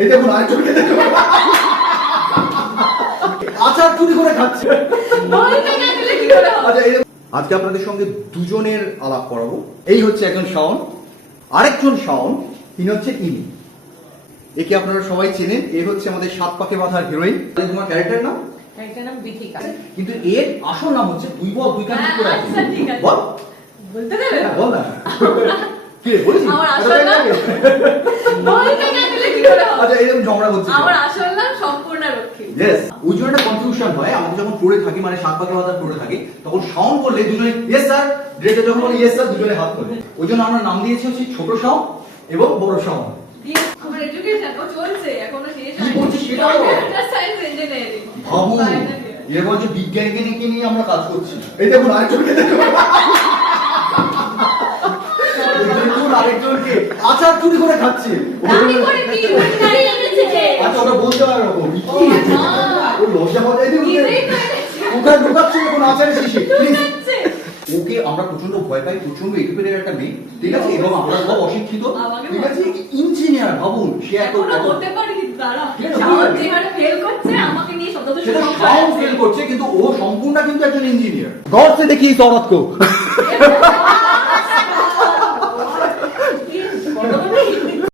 এই দেখুন আরেকজন খেতে আচার চুরি করে খাচ্ছে। আচ্ছা আজকে আপনাদের সঙ্গে দুজনের আলাপ করাবো। এই হচ্ছে একজন শাওন, আরেকজন শাওন, তিনি হচ্ছে ইনি। একে আপনারা সবাই চেনেন, এ হচ্ছে আমাদের সাত পাকে বাঁধার হিরোইন। তোমার ক্যারেক্টার নাম? ক্যারেক্টার নাম বিথিকা। কিন্তু এর আসল নাম হচ্ছে তুই বল, তুই কেন করে আছিস? আচ্ছা ঠিক আছে, বল বলতে দেবে? বল না কি রে বলিস? আমার আসল নাম বলতে না দিলে কি করে হবে? আচ্ছা এরকম ঝগড়া হচ্ছে। আমার আসল নাম সম্পূর্ণারক্ষী। ইয়েস, ওই জন্য একটা কনফিউশন হয় আমাদের যখন পড়ে থাকি, মানে সাত পাকে বাঁধা পড়ে থাকি, তখন শাওন বললে দুজনে ইয়েস স্যার, ডিরেক্টর যখন বলে ইয়েস স্যার দুজনে হাত তোলে। ওই জন্য আমরা নাম দিয়েছি হচ্ছে ছোট শাওন এবং বড় শাওন। আমার এডুকেশন ও চলছে, এখনো শেষ কি করছিস সেটাও? Science engineering. ভাবুন এরকম যে বিজ্ঞানীকে নিয়ে আমরা কাজ করছি। এই দেখুন আরেকজনকে দেখুন, আরেকজনকে আচার চুরি করে খাচ্ছে। আমি করে কি নাই এনেছে? আচ্ছা ওটা বলতে পারো কি ও লজ্জা পাওয়া কি রে ওখানে ঢোকাচ্ছে কোন আচারের শিশি। প্লিজ করেছে? ওকে আমরা প্রচন্ড ভয় পাই, প্রচন্ড এডুকেটেড একটা মেয়ে, ঠিক আছে, এবং আমরা সব অশিক্ষিত, ঠিক আছে, ইঞ্জিনিয়ার। ভাবুন সে এখনো হতে পারে কি দাঁড়া, ঠিক আছে, শাওন যেখানে ফেল করছে আমাকে নিয়ে শব্দ তো সেটা শুরু শাওন ফেল করছে, কিন্তু ও সম্পূর্ণ কিন্তু একজন ইঞ্জিনিয়ার। গড সে দেখি ইস औरत को